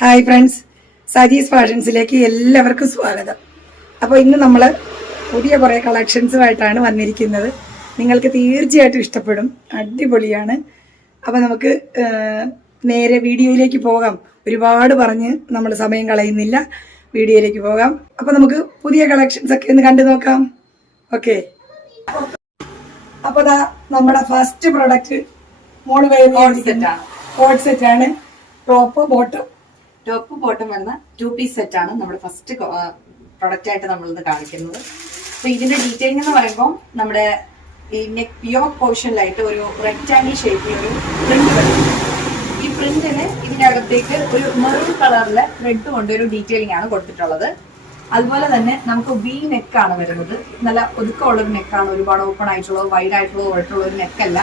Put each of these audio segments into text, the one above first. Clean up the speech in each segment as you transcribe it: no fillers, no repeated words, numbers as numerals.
Hi friends, Saji's ഫാഷൻസിലേക്ക് എല്ലാവർക്കും സ്വാഗതം. അപ്പോൾ ഇന്ന് നമ്മൾ പുതിയ കുറേ കളക്ഷൻസുമായിട്ടാണ് വന്നിരിക്കുന്നത്. നിങ്ങൾക്ക് തീർച്ചയായിട്ടും ഇഷ്ടപ്പെടും, അടിപൊളിയാണ്. അപ്പോൾ നമുക്ക് നേരെ വീഡിയോയിലേക്ക് പോകാം. ഒരുപാട് പറഞ്ഞ് നമ്മൾ സമയം കളയുന്നില്ല, വീഡിയോയിലേക്ക് പോകാം. അപ്പോൾ നമുക്ക് പുതിയ കളക്ഷൻസ് ഒക്കെ ഒന്ന് കണ്ടു നോക്കാം. ഓക്കെ, അപ്പോൾ നമ്മുടെ ഫസ്റ്റ് പ്രൊഡക്റ്റ് കോഡ് സെറ്റാണ്. ടോപ്പ് ബോട്ടം വരുന്ന 2 പീസ് സെറ്റ് ആണ് നമ്മുടെ ഫസ്റ്റ് പ്രൊഡക്റ്റ് ആയിട്ട് നമ്മൾ ഇന്ന് കാണിക്കുന്നത്. അപ്പൊ ഇതിന്റെ ഡീറ്റെയിലിംഗ് എന്ന് പറയുമ്പോൾ നമ്മുടെ ഈ നെക്ക് യോക്ക് പോർഷനിലായിട്ട് ഒരു റെക്ടാംഗിൾ ഷേപ്പിൽ ഒരു പ്രിന്റ് വരുന്നുണ്ട്. ഈ പ്രിന്റിന് ഇതിനകത്തേക്ക് ഒരു മെറൂൺ കളറിലെ ത്രെഡ് കൊണ്ട് ഒരു ഡീറ്റെയിലിംഗ് ആണ് കൊടുത്തിട്ടുള്ളത്. അതുപോലെ തന്നെ നമുക്ക് വി നെക്കാണ് വരുന്നത്. നല്ല ഒതുക്കമുള്ള ഒരു നെക്കാണ്, ഒരുപാട് ഓപ്പൺ ആയിട്ടുള്ള വൈഡ് ആയിട്ടുള്ള ഒട്ടുള്ള ഒരു നെക്കല്ല.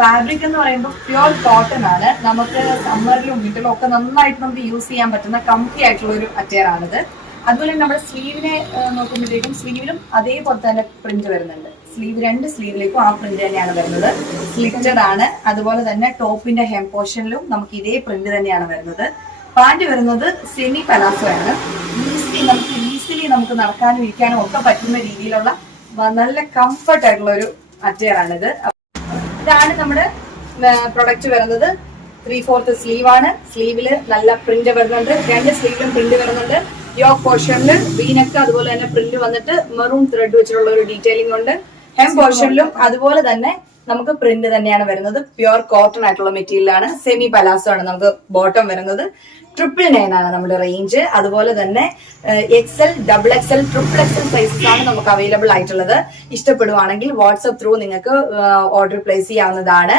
ഫാബ്രിക് എന്ന് പറയുമ്പോൾ പ്യുവർ കോട്ടൺ ആണ്. നമുക്ക് സമ്മറിലും വിന്ററിലും ഒക്കെ നന്നായിട്ട് നമുക്ക് യൂസ് ചെയ്യാൻ പറ്റുന്ന കംഫി ആയിട്ടുള്ള ഒരു അറ്റയർ ആണിത്. അതുപോലെ നമ്മുടെ സ്ലീവിനെ നോക്കുമ്പോഴത്തേക്കും സ്ലീവിലും അതേപോലെ തന്നെ പ്രിന്റ് വരുന്നുണ്ട്. രണ്ട് സ്ലീവിലേക്കും ആ പ്രിന്റ് തന്നെയാണ് വരുന്നത്. സ്ലിറ്റഡ് ആണ്. അതുപോലെ തന്നെ ടോപ്പിന്റെ ഹെം പോർഷനിലും നമുക്ക് ഇതേ പ്രിന്റ് തന്നെയാണ് വരുന്നത്. പാന്റ് വരുന്നത് സെമി പലാസോ ആണ്. നമുക്ക് നടക്കാനും ഇരിക്കാനും ഒക്കെ പറ്റുന്ന രീതിയിലുള്ള നല്ല കംഫർട്ട് ആയിട്ടുള്ള ഒരു അറ്റയർ ആണിത്. ഇതാണ് നമ്മുടെ പ്രൊഡക്റ്റ് വരുന്നത്. 3/4 സ്ലീവ് ആണ്. സ്ലീവില് നല്ല പ്രിന്റ് വരുന്നുണ്ട്. രണ്ട് സ്ലീവിലും പ്രിന്റ് വരുന്നുണ്ട്. യോക്ക് പോർഷനിൽ വീനക്ക് അതുപോലെ തന്നെ പ്രിന്റ് വന്നിട്ട് മെറൂൺ ത്രെഡ് വെച്ചിട്ടുള്ള ഒരു ഡീറ്റെയിലിംഗ് ഉണ്ട്. ഹെം പോർഷനിലും അതുപോലെ തന്നെ നമുക്ക് പ്രിന്റ് തന്നെയാണ് വരുന്നത്. പ്യുവർ കോട്ടൺ ആയിട്ടുള്ള മെറ്റീരിയൽ ആണ്. സെമി പലാസോ ആണ് നമുക്ക് ബോട്ടം വരുന്നത്. 999 ആണ് നമ്മുടെ റേഞ്ച്. അതുപോലെ തന്നെ XL, XXL, XXL സൈസസ് ആണ് നമുക്ക് അവൈലബിൾ ആയിട്ടുള്ളത്. ഇഷ്ടപ്പെടുവാണെങ്കിൽ വാട്സ്ആപ്പ് ത്രൂ നിങ്ങൾക്ക് ഓർഡർ പ്ലേസ് ചെയ്യാവുന്നതാണ്.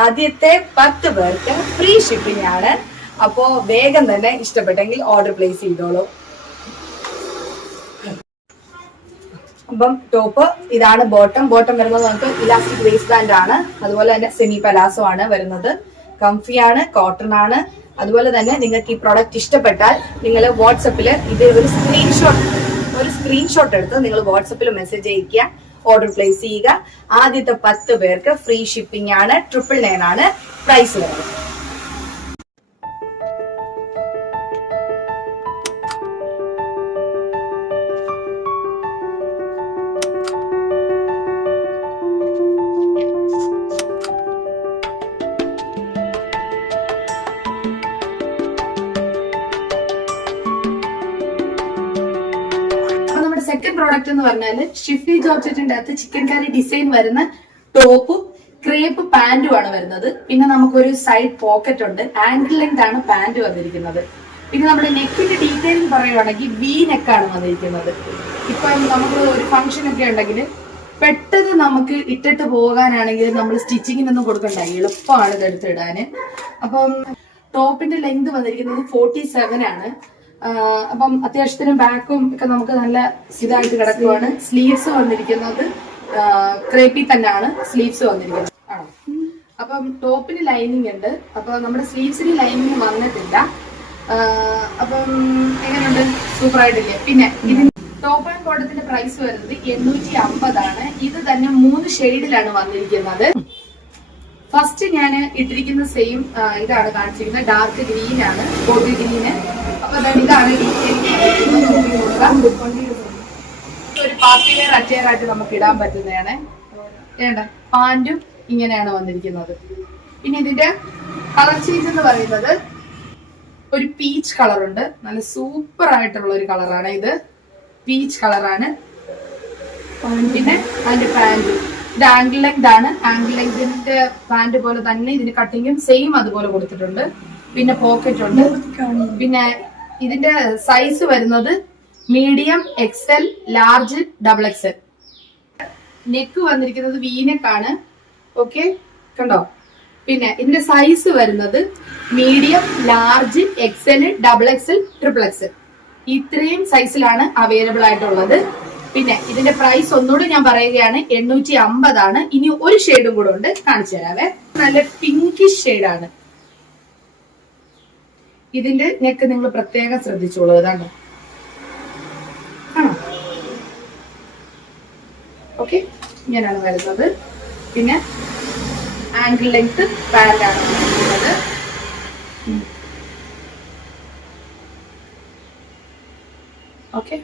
ആദ്യത്തെ 10 പേർക്ക് ഫ്രീ ഷിപ്പിംഗ് ആണ്. അപ്പോ വേഗം തന്നെ ഇഷ്ടപ്പെട്ടെങ്കിൽ ഓർഡർ പ്ലേസ് ചെയ്തോളൂ. അപ്പം ടോപ്പ് ഇതാണ്. ബോട്ടം വരുന്നത് നമുക്ക് ഇലാസ്റ്റിക് വേസ്റ്റ് ബാൻഡ് ആണ്. അതുപോലെ തന്നെ സെമി പലാസോ ആണ് വരുന്നത്. കംഫി ആണ്, കോട്ടൺ ആണ്. അതുപോലെ തന്നെ നിങ്ങൾക്ക് ഈ പ്രോഡക്റ്റ് ഇഷ്ടപ്പെട്ടാൽ നിങ്ങൾ വാട്സപ്പിൽ ഇത് ഒരു സ്ക്രീൻഷോട്ട് എടുത്ത് നിങ്ങൾ വാട്സപ്പിൽ മെസ്സേജ് അയക്കുക, ഓർഡർ പ്ലേസ് ചെയ്യുക. ആദ്യത്തെ 10 പേർക്ക് ഫ്രീ ഷിപ്പിംഗ് ആണ്. 999 ആണ് പ്രൈസ് വരുന്നത്. സെക്കൻഡ് പ്രോഡക്റ്റ് എന്ന് പറഞ്ഞാല് ഷിഫ്റ്റി ജോർജറ്റിന്റെ അകത്ത് ചിക്കൻ കറി ഡിസൈൻ വരുന്ന ടോപ്പും ക്രേപ്പ് പാന്റും ആണ് വരുന്നത്. പിന്നെ നമുക്കൊരു സൈഡ് പോക്കറ്റ് ഉണ്ട്. ആംഗിൾ ലെങ്ത് ആണ് പാന്റ് വന്നിരിക്കുന്നത്. പിന്നെ നമ്മുടെ നെക്കിന്റെ ഡീറ്റെയിലിംഗ് പറയുവാണെങ്കിൽ വി നെക്കാണ് വന്നിരിക്കുന്നത്. ഇപ്പൊ നമുക്ക് ഒരു ഫംഗ്ഷൻ ഒക്കെ ഉണ്ടെങ്കിൽ പെട്ടെന്ന് നമുക്ക് ഇട്ടിട്ട് പോകാനാണെങ്കിൽ നമ്മൾ സ്റ്റിച്ചിങ്ങിനൊന്നും കൊടുക്കണ്ട, എളുപ്പമാണ് ഇതെടുത്ത് ഇടാന്. അപ്പം ടോപ്പിന്റെ ലെങ്ത് വന്നിരിക്കുന്നത് 47 ആണ്. അപ്പം അത്യാവശ്യത്തിന് ബാക്കും ഒക്കെ നമുക്ക് നല്ല ഇതായിട്ട് കിടക്കുവാണ്. സ്ലീവ്സ് വന്നിരിക്കുന്നത് ക്രേപ്പി തന്നെയാണ് സ്ലീവ്സ് വന്നിരിക്കുന്നത്. ആണോ? അപ്പം ടോപ്പിന് ലൈനിങ് ഉണ്ട്. അപ്പൊ നമ്മുടെ സ്ലീവ്സിന് ലൈനിങ് വന്നിട്ടില്ല. അപ്പം എങ്ങനെയുണ്ട്? സൂപ്പർ ആയിട്ടില്ലേ? പിന്നെ ഇതിന് ടോപ്പ് ആൻഡ് ബോട്ടത്തിന്റെ പ്രൈസ് വരുന്നത് 850 ആണ്. ഇത് തന്നെ 3 ഷെയ്ഡിലാണ് വന്നിരിക്കുന്നത്. ഫസ്റ്റ് ഞാൻ ഇട്ടിരിക്കുന്ന സെയിം ഇതാണ് കാണിച്ചിരിക്കുന്നത്. ഡാർക്ക് ഗ്രീൻ ആണ്, ബോട്ടിൽ ഗ്രീന്. അപ്പൊ ഇതാണ് ഒരു പാർട്ടി വെയർ അറ്റയർ ആയിട്ട് നമുക്ക് ഇടാൻ പറ്റുന്നതാണ്. വേണ്ട പാന്റും ഇങ്ങനെയാണ് വന്നിരിക്കുന്നത്. പിന്നെ ഇതിന്റെ കളർ ചേഞ്ച് എന്ന് പറയുന്നത് ഒരു പീച്ച് കളർ ഉണ്ട്. നല്ല സൂപ്പർ ആയിട്ടുള്ള ഒരു കളറാണ് ഇത്. പീച്ച് കളറാണ്. പിന്നെ അതിന്റെ പാന്റ് ഇത് ആംഗിൾ ലെങ്ത് ആണ്. ആംഗിൾ ലെങ്തിന്റെ പാന്റ് പോലെ തന്നെ ഇതിന് കട്ടിങ്ങും സെയിം അതുപോലെ കൊടുത്തിട്ടുണ്ട്. പിന്നെ പോക്കറ്റ് ഉണ്ട്. പിന്നെ ഇതിന്റെ സൈസ് വരുന്നത് medium, XL, large, XXL. Neck വന്നിരിക്കുന്നത് വീനെക്കാണ്. ഓക്കെ, കണ്ടോ? പിന്നെ ഇതിന്റെ സൈസ് വരുന്നത് medium, large, XL, XXL, XXL. ഇത്രയും സൈസിലാണ് അവൈലബിൾ ആയിട്ടുള്ളത്. പിന്നെ ഇതിന്റെ പ്രൈസ് ഒന്നുകൂടി ഞാൻ പറയുകയാണ്, 850 ആണ്. ഇനി ഒരു ഷെയ്ഡും കൂടെ ഉണ്ട്, കാണിച്ചു തരാവേ. നല്ല പിങ്കിഷ് ഷെയ്ഡാണ്. ഇതിന്റെ നെക്ക് നിങ്ങൾ പ്രത്യേകം ശ്രദ്ധിച്ചോളൂ. ഇതാണ്. ആണോ? ഓക്കെ, ഇങ്ങനെയാണ് വരുന്നത്. പിന്നെ ആംഗിൾ ലെങ്ത് പാന്റ് ആണ് വരുന്നത്. ഓക്കെ.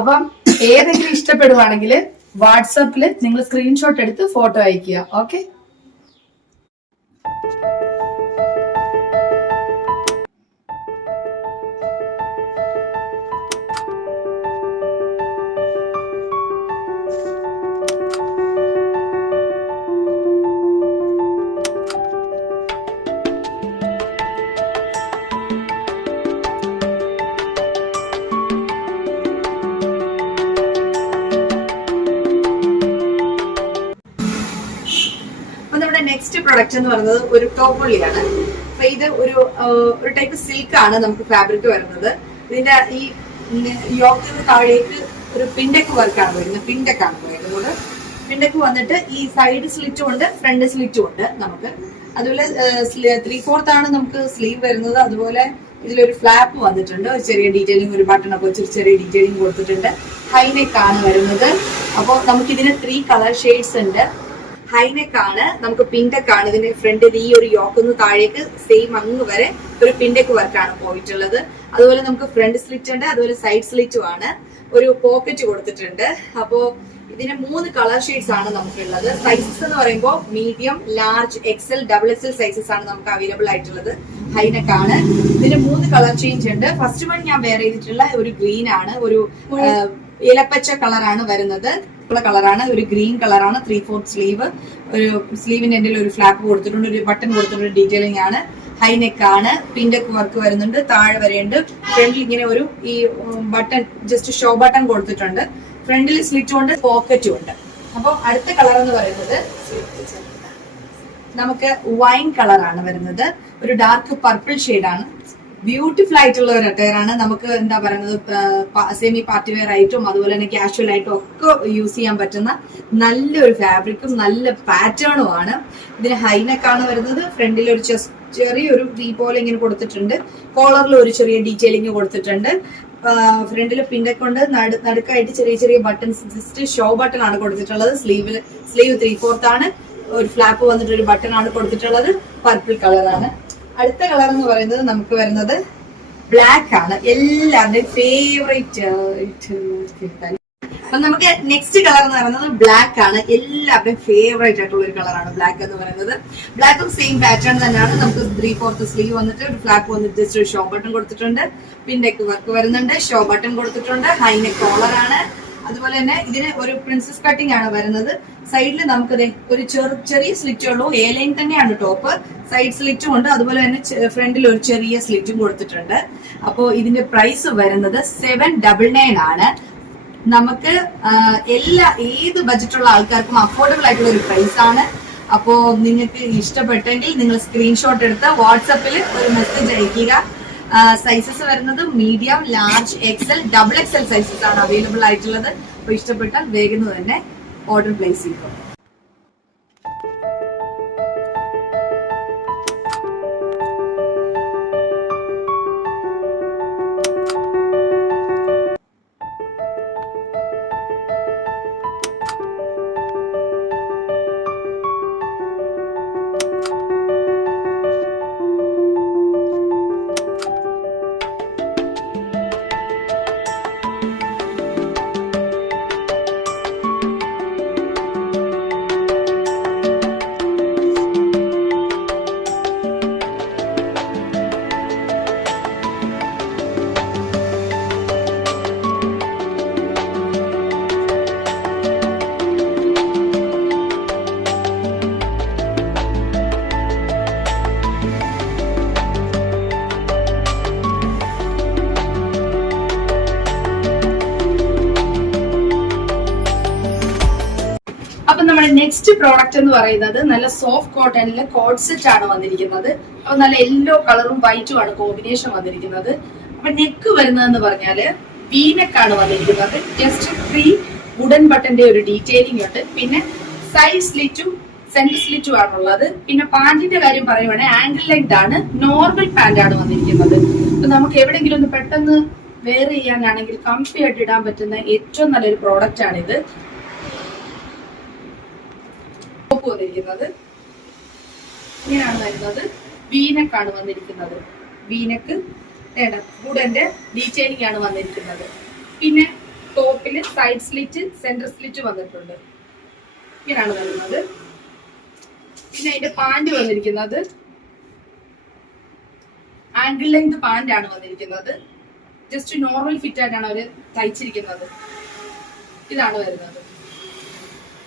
അപ്പം ഏതെങ്കിലും ഇഷ്ടപ്പെടുവാണെങ്കിൽ വാട്സാപ്പിൽ നിങ്ങൾ സ്ക്രീൻഷോട്ട് എടുത്ത് ഫോട്ടോ അയക്കുക. ഓക്കെ. നെക്സ്റ്റ് പ്രൊഡക്റ്റ് എന്ന് പറയുന്നത് ഒരു ടോപ്പുള്ളിയാണ്. അപ്പൊ ഇത് ഒരു ടൈപ്പ് സിൽക്ക് ആണ് നമുക്ക് ഫാബ്രിക് വരുന്നത്. ഇതിന്റെ ഈ യോക്കിന് താഴേക്ക് ഒരു പിൻഡെക്ക് വർക്കാണ് വരുന്നത്. പിൻഡെക്കാണ് വരുന്നത്. പിൻഡെക്ക് വന്നിട്ട് ഈ സൈഡ് സ്ലിറ്റും ഉണ്ട്, ഫ്രണ്ട് സ്ലിറ്റും ഉണ്ട് നമുക്ക്. അതുപോലെ 3/4 ആണ് നമുക്ക് സ്ലീവ് വരുന്നത്. അതുപോലെ ഇതിലൊരു ഫ്ലാപ്പ് വന്നിട്ടുണ്ട്, ഒരു ചെറിയ ഡീറ്റെയിലിംഗ്, ഒരു ബട്ടൺ ഒക്കെ വെച്ച് ചെറിയ ഡീറ്റെയിലിംഗ് കൊടുത്തിട്ടുണ്ട്. ഹൈനെക്ക് ആണ് വരുന്നത്. അപ്പോൾ നമുക്ക് ഇതിന് 3 കളർ ഷെയ്ഡ്സ് ഉണ്ട്. ഹൈനെക്ക് ആണ്, നമുക്ക് പിൻടെക്ക് ആണ്. ഇതിന്റെ ഫ്രണ്ടിൽ ഈ ഒരു യോക്കൊന്ന് താഴേക്ക് സെയിം അങ്ങ് വരെ ഒരു പിൻടെക്ക് വർക്കാണ് പോയിട്ടുള്ളത്. അതുപോലെ നമുക്ക് ഫ്രണ്ട് സ്ലിറ്റ് ഉണ്ട്, അതുപോലെ സൈഡ് സ്ലിറ്റും ആണ്. ഒരു പോക്കറ്റ് കൊടുത്തിട്ടുണ്ട്. അപ്പോ ഇതിന് 3 കളർ ഷെയ്ഡ്സ് ആണ് നമുക്കുള്ളത്. സൈസസ് എന്ന് പറയുമ്പോൾ medium, large, XL, XXL sizes ആണ് നമുക്ക് അവൈലബിൾ ആയിട്ടുള്ളത്. ഹൈനെക്ക് ആണ്. ഇതിന് 3 കളർ ചേഞ്ച് ഉണ്ട്. ഫസ്റ്റ് വൺ ഞാൻ വെയർ ചെയ്തിട്ടുള്ള ഒരു ഗ്രീൻ ആണ്, ഒരു ഇലപ്പച്ച കളറാണ് വരുന്നത്. കളറാണ്, ഒരു ഗ്രീൻ കളറാണ്. 3/4 സ്ലീവ്, ഒരു സ്ലീവിന്റെ എൻഡിൽ ഒരു ഫ്ലാപ്പ് കൊടുത്തിട്ടുണ്ട്, ഒരു ബട്ടൺ കൊടുത്തിട്ടുണ്ട്, ഡീറ്റെയിലിംഗ് ആണ്. ഹൈനെക്ക് ആണ്, പിൻടെക്ക് വർക്ക് വരുന്നുണ്ട്, താഴെ വരെയുണ്ട്. ഫ്രണ്ടിൽ ഇങ്ങനെ ഒരു ഈ ബട്ടൺ, ജസ്റ്റ് ഷോ ബട്ടൺ കൊടുത്തിട്ടുണ്ട്. ഫ്രണ്ടിൽ സ്ലിറ്റും ഉണ്ട്, പോക്കറ്റും ഉണ്ട്. അപ്പൊ അടുത്ത കളർ എന്ന് പറയുന്നത് നമുക്ക് വൈൻ കളറാണ് വരുന്നത്. ഒരു ഡാർക്ക് പർപ്പിൾ ഷെയ്ഡാണ്. ബ്യൂട്ടിഫുൾ ആയിട്ടുള്ള ഒരു അറ്റയർ ആണ്. നമുക്ക് എന്താ പറയുന്നത്, സെമി പാർട്ടി വെയർ ആയിട്ടും അതുപോലെ തന്നെ കാഷ്വൽ ആയിട്ടും ഒക്കെ യൂസ് ചെയ്യാൻ പറ്റുന്ന നല്ലൊരു ഫാബ്രിക്കും നല്ല പാറ്റേണും ആണ്. ഇതിന് ഹൈനെക്ക് ആണ് വരുന്നത്. ഫ്രണ്ടിൽ ഒരു ചെറിയൊരു വി പോലെ ഇങ്ങനെ കൊടുത്തിട്ടുണ്ട്. കോളറിൽ ഒരു ചെറിയ ഡീറ്റെയിലിംഗ് കൊടുത്തിട്ടുണ്ട്. ഫ്രണ്ടിൽ പിൻടെക്ക് കൊണ്ട് നടുക്കായിട്ട് ചെറിയ ചെറിയ ബട്ടൺസ്, ജസ്റ്റ് ഷോ ബട്ടൺ ആണ് കൊടുത്തിട്ടുള്ളത്. സ്ലീവ് 3/4 ആണ്. ഒരു ഫ്ലാപ്പ് വന്നിട്ട് ഒരു ബട്ടൺ ആണ് കൊടുത്തിട്ടുള്ളത്. പർപ്പിൾ കളറാണ്. അടുത്ത കളർ എന്ന് പറയുന്നത് നമുക്ക് വരുന്നത് ബ്ലാക്ക് ആണ്, എല്ലാവരുടെയും ഫേവറേറ്റ്. അപ്പൊ നമുക്ക് നെക്സ്റ്റ് കളർ എന്ന് പറയുന്നത് ബ്ലാക്ക് ആണ്. എല്ലാവരുടെയും ഫേവറേറ്റ് ആയിട്ടുള്ള ഒരു കളറാണ് ബ്ലാക്ക് എന്ന് പറയുന്നത്. ബ്ലാക്കും സെയിം പാറ്റേൺ തന്നെയാണ്. നമുക്ക് 3/4 സ്ലീവ് വന്നിട്ട് ഒരു ഫ്ലാപ്പ് വന്നിട്ട് ജസ്റ്റ് ഒരു ഷോ ബട്ടൺ കൊടുത്തിട്ടുണ്ട്. പിൻടെക്ക് വർക്ക് വരുന്നുണ്ട്, ഷോ ബട്ടൺ കൊടുത്തിട്ടുണ്ട്. ഹൈനെക്ക് കോളർ ആണ്. അതുപോലെ തന്നെ ഇതിന് ഒരു പ്രിൻസസ് കട്ടിംഗ് ആണ് വരുന്നത്. സൈഡിൽ നമുക്ക് ഒരു ചെറിയ സ്ലിറ്റ് ഉള്ളൂ. എ ലൈൻ തന്നെയാണ് ടോപ്പ്. സൈഡ് സ്ലിറ്റും ഉണ്ട്. അതുപോലെ തന്നെ ഫ്രണ്ടിൽ ഒരു ചെറിയ സ്ലിറ്റും കൊടുത്തിട്ടുണ്ട്. അപ്പോ ഇതിന്റെ പ്രൈസ് വരുന്നത് 799 ആണ്. നമുക്ക് ഏത് ബജറ്റുള്ള ആൾക്കാർക്കും അഫോർഡബിൾ ആയിട്ടുള്ള ഒരു പ്രൈസ് ആണ്. അപ്പോ നിങ്ങൾക്ക് ഇഷ്ടപ്പെട്ടെങ്കിൽ നിങ്ങൾ സ്ക്രീൻഷോട്ട് എടുത്ത് വാട്സപ്പിൽ ഒരു മെസ്സേജ് അയക്കുക. സൈസസ് വരുന്നത് medium, large, XL, XXL sizes ആണ് അവൈലബിൾ ആയിട്ടുള്ളത്. അപ്പൊ ഇഷ്ടപ്പെട്ടാൽ വേഗം തന്നെ ഓർഡർ പ്ലേസ് ചെയ്യുക. നമ്മുടെ നെക്സ്റ്റ് പ്രോഡക്റ്റ് എന്ന് പറയുന്നത് നല്ല സോഫ്റ്റ് കോട്ടണിലെ കോഡ് സെറ്റ് ആണ് വന്നിരിക്കുന്നത്. അപ്പൊ നല്ല യെല്ലോ കളറും വൈറ്റും ആണ് കോമ്പിനേഷൻ വന്നിരിക്കുന്നത്. അപ്പൊ നെക്ക് വരുന്നതെന്ന് പറഞ്ഞാല് V-neck ആണ് വന്നിരിക്കുന്നത്. ജസ്റ്റ് 3 വുഡൻ ബട്ടന്റെ ഒരു ഡീറ്റെയിലിംഗ് ഉണ്ട്. പിന്നെ സൈഡ് സ്ലിറ്റും സെന്റർ സ്ലിറ്റും ആണുള്ളത്. പിന്നെ പാന്റിന്റെ കാര്യം പറയുവാണെങ്കിൽ ആംഗിൾ ലെങ്ത് ആണ്, നോർമൽ പാന്റ് ആണ് വന്നിരിക്കുന്നത്. അപ്പൊ നമുക്ക് എവിടെയെങ്കിലും ഒന്ന് പെട്ടെന്ന് വെയർ ചെയ്യാനാണെങ്കിൽ കംഫി ആയിട്ട് ഇടാൻ പറ്റുന്ന ഏറ്റവും നല്ലൊരു പ്രോഡക്റ്റ് ആണിത്. വന്നിരിക്കുന്നത് ഇങ്ങനെയാണ് വരുന്നത്. V-neck ആണ് വന്നിരിക്കുന്നത്. V-neck വുഡന്റെ ഡീറ്റെയിലിംഗ് ആണ് വന്നിരിക്കുന്നത്. പിന്നെ ടോപ്പിൽ സൈഡ് സ്ലിറ്റ്, സെന്റർ സ്ലിറ്റ് വന്നിട്ടുണ്ട്. ഇങ്ങനെയാണ് വരുന്നത്. പിന്നെ അതിന്റെ പാന്റ് വന്നിരിക്കുന്നത് ആംഗിൾ ലെങ്ത് പാന്റ് ആണ് വന്നിരിക്കുന്നത്. ജസ്റ്റ് നോർമൽ ഫിറ്റ് ആയിട്ടാണ് അവര് തയ്ച്ചിരിക്കുന്നത്. ഇതാണ് വരുന്നത്.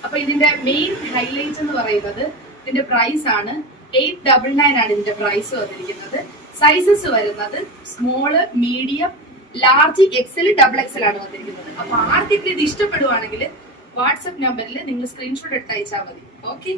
അപ്പൊ ഇതിന്റെ മെയിൻ ഹൈലൈറ്റ് എന്ന് പറയുന്നത് ഇതിന്റെ പ്രൈസ് ആണ് 899 ആണ് ഇതിന്റെ പ്രൈസ് വന്നിരിക്കുന്നത്. സൈസസ് വരുന്നത് small, medium, large, XL, double XL ആണ് വന്നിരിക്കുന്നത്. അപ്പൊ ആർക്കെങ്കിലും ഇത് ഇഷ്ടപ്പെടുവാണെങ്കിൽ വാട്സ്ആപ്പ് നമ്പറിൽ നിങ്ങൾ സ്ക്രീൻഷോട്ട് എടുത്ത് അയച്ചാൽ മതി. ഓക്കെ.